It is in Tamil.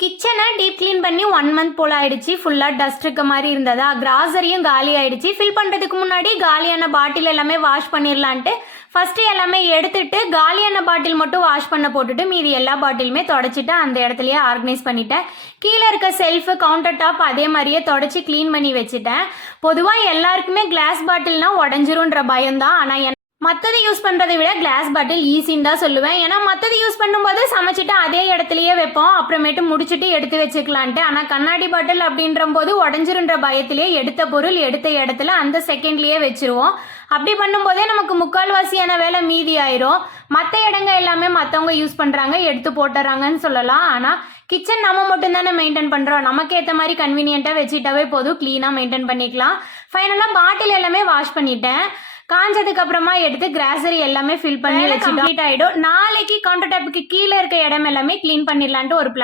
கிச்சனை டீப் க்ளீன் பண்ணி 1 மந்த் போல் ஆயிடுச்சு. ஃபுல்லாக டஸ்ட் இருக்க மாதிரி இருந்ததா, கிராசரியும் காலி ஆயிடுச்சு. ஃபில் பண்ணுறதுக்கு முன்னாடி காலியான பாட்டில் எல்லாமே வாஷ் பண்ணிடலான்ட்டு ஃபஸ்ட்டு எல்லாமே எடுத்துட்டு காலியான பாட்டில் மட்டும் வாஷ் பண்ண போட்டுட்டு மீதி எல்லா பாட்டிலுமே தொடச்சிட்டு அந்த இடத்துலயே ஆர்கனைஸ் பண்ணிட்டேன். கீழே இருக்க செல்ஃபு, கவுண்டர் டாப் அதே மாதிரியே தொடச்சி க்ளீன் பண்ணி வச்சுட்டேன். பொதுவாக எல்லாருக்குமே கிளாஸ் பாட்டில்னா உடஞ்சிரும்ன்ற பயம்தான். ஆனால் மற்றது யூஸ் பண்ணுறதை விட கிளாஸ் பாட்டில் ஈஸின்னு தான் சொல்லுவேன். ஏன்னா மற்றது யூஸ் பண்ணும்போது சமைச்சிட்டு அதே இடத்துலையே வைப்போம், அப்புறமேட்டு முடிச்சுட்டு எடுத்து வச்சுக்கலான்ட்டு. ஆனால் கண்ணாடி பாட்டில் அப்படின்ற போது உடஞ்சிருன்ற பயத்திலேயே எடுத்த பொருள் எடுத்த இடத்துல அந்த செகண்ட்லேயே வச்சிருவோம். அப்படி பண்ணும்போதே நமக்கு முக்கால்வாசியான வேலை மீதி ஆயிரும். மற்ற இடங்க எல்லாமே மற்றவங்க யூஸ் பண்ணுறாங்க, எடுத்து போட்டுறாங்கன்னு சொல்லலாம். ஆனால் கிச்சன் நம்ம மட்டும்தானே மெயின்டைன் பண்ணுறோம். நமக்கு ஏற்ற மாதிரி கன்வீனியண்ட்டாக வச்சுட்டாவே போதும், க்ளீனாக மெயின்டைன் பண்ணிக்கலாம். ஃபைனலாக பாட்டில் எல்லாமே வாஷ் பண்ணிட்டேன். காஞ்சதுக்கு அப்புறமா எடுத்து கிராசரி எல்லாமே ஃபில் பண்ணி வச்சு கம்ப்ளீட் ஆயிடும். நாளைக்கு கவுண்டர் டாப்புக்கு கீழே இருக்க இடம் எல்லாமே க்ளீன் பண்ணிடலான்ட்டு ஒரு பிளான்.